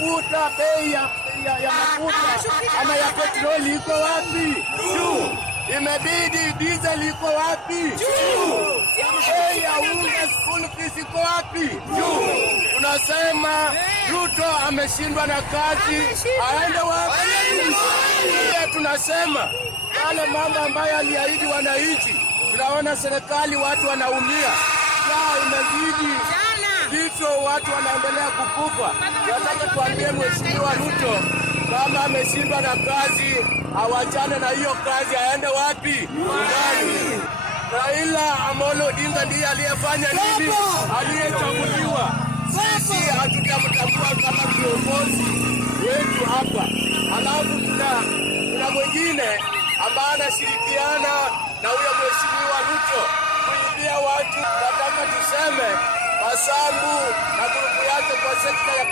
mafuta, bei ya mafuta ama ya petroli iko wapi? Juu. Imebidi diesel iko wapi? Juu. Bei ya unga, school fees iko wapi? Juu. Tunasema Ruto ameshindwa na kazi, aende wapi? Tunasema wale mambo ambayo aliahidi wananchi, tunaona serikali watu wanaumia, imezidi vifo, watu wanaendelea kukufa. Nataka tuambie Mheshimiwa Ruto kama ameshindwa na kazi, awachane na hiyo kazi, aende wapi? Ndani. Raila Amolo Odinga ndiye aliyefanya nini? Aliyechaguliwa. Sisi hatutamtambua kama kiongozi wetu hapa. Alafu kuna mwingine ambaye anashirikiana na huyo Mheshimiwa Ruto kuibia watu. Nataka tuseme Masambu na grupu yake kwa sekta ya